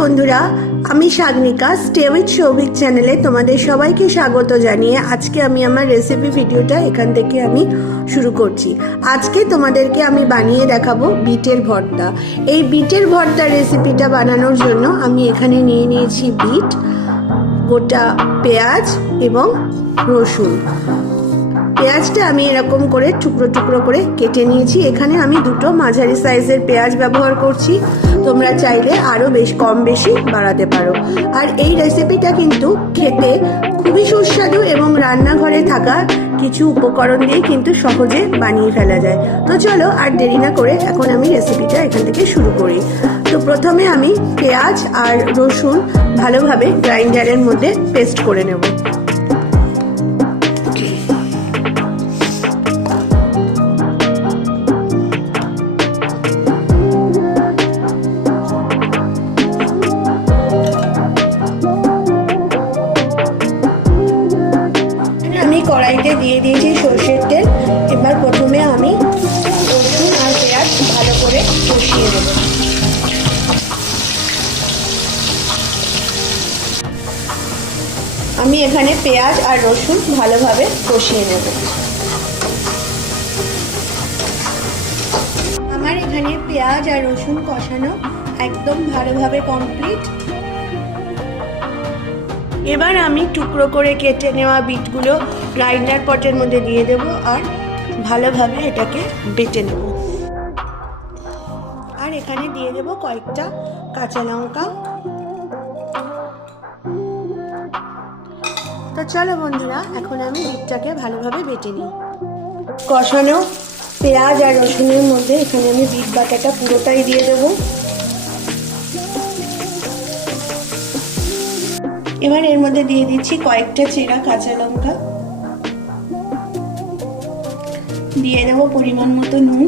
বন্ধুরা, আমি সাগনিকা stay with Souvik চ্যানেলে তোমাদের সবাইকে স্বাগত জানিয়ে আজকে আমি আমার রেসিপি ভিডিওটা এখান থেকে আমি শুরু করছি। আজকে তোমাদেরকে আমি বানিয়ে দেখাবো বিটের ভর্তা। এই বিটের ভর্তা রেসিপিটা বানানোর জন্য আমি এখানে নিয়ে নিয়েছি বিট, গোটা পেঁয়াজ এবং রসুন। পেঁয়াজটা আমি এরকম করে টুকরো টুকরো করে কেটে নিয়েছি। এখানে আমি দুটো মাঝারি সাইজের পেঁয়াজ ব্যবহার করছি। তোমরা চাইলে আরও বেশ কম বেশি বাড়াতে পারো। আর এই রেসিপিটা কিন্তু খেতে খুবই সুস্বাদু এবং রান্নাঘরে থাকা কিছু উপকরণ দিয়ে কিন্তু সহজে বানিয়ে ফেলা যায়। তো চলো আর দেরি না করে এখন আমি রেসিপিটা এখান থেকে শুরু করি। তো প্রথমে আমি পেঁয়াজ আর রসুন ভালোভাবে গ্রাইন্ডারের মধ্যে পেস্ট করে নেব। কড়াইতে দিয়ে দিয়েছি সর্ষের তেল। এবার প্রথমে আমি রসুন আর পেঁয়াজ ভালো করে কষিয়ে নেব। আমি এখানে পেঁয়াজ আর রসুন ভালোভাবে কষিয়ে নেব। আমার এখানে পেঁয়াজ আর রসুন কষানো একদম ভালোভাবে কমপ্লিট এবার আমি টুকরো করে কেটে নেওয়া বিটগুলো গ্রাইন্ডার পটের মধ্যে দিয়ে দেব আর ভালোভাবে এটাকে বেটে নেব। আর এখানে দিয়ে দেব কয়েকটা কাঁচা লঙ্কা। তো চলো বন্ধুরা, এখন আমি বিটটাকে ভালোভাবে বেটে নিই। কষানো পেঁয়াজ আর রসুনের মধ্যে এখানে আমি বিট বাটাটা পুরোটাই দিয়ে দেবো। এবার এর মধ্যে দিয়ে দিচ্ছি কয়েকটা চেরা কাঁচা লঙ্কা। দিয়ে দেবো পরিমাণ মতো নুন।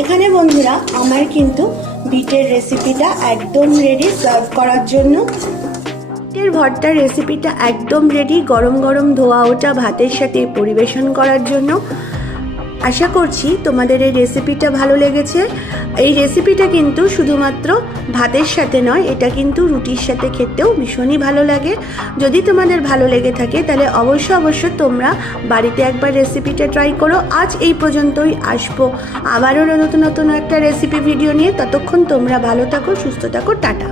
এখানে বন্ধুরা, আমার কিন্তু বিটের রেসিপিটা একদম রেডি সার্ভ করার জন্য। বিটের ভর্তার রেসিপিটা একদম রেডি গরম গরম ধোয়া ওটা ভাতের সাথে পরিবেশন করার জন্য। আশা করছি তোমাদের এই রেসিপিটা ভালো লেগেছে। এই রেসিপিটা কিন্তু শুধুমাত্র ভাতের সাথে নয়, এটা কিন্তু রুটির সাথে খেতেও ভীষণই ভালো লাগে। যদি তোমাদের ভালো লেগে থাকে, তাহলে অবশ্য অবশ্য তোমরা বাড়িতে একবার রেসিপিটা ট্রাই করো। আজ এই পর্যন্তই, আসব আবারও নতুন নতুন একটা রেসিপি ভিডিও নিয়ে। ততক্ষণ তোমরা ভালো থাকো, সুস্থ থাকো, টাটা।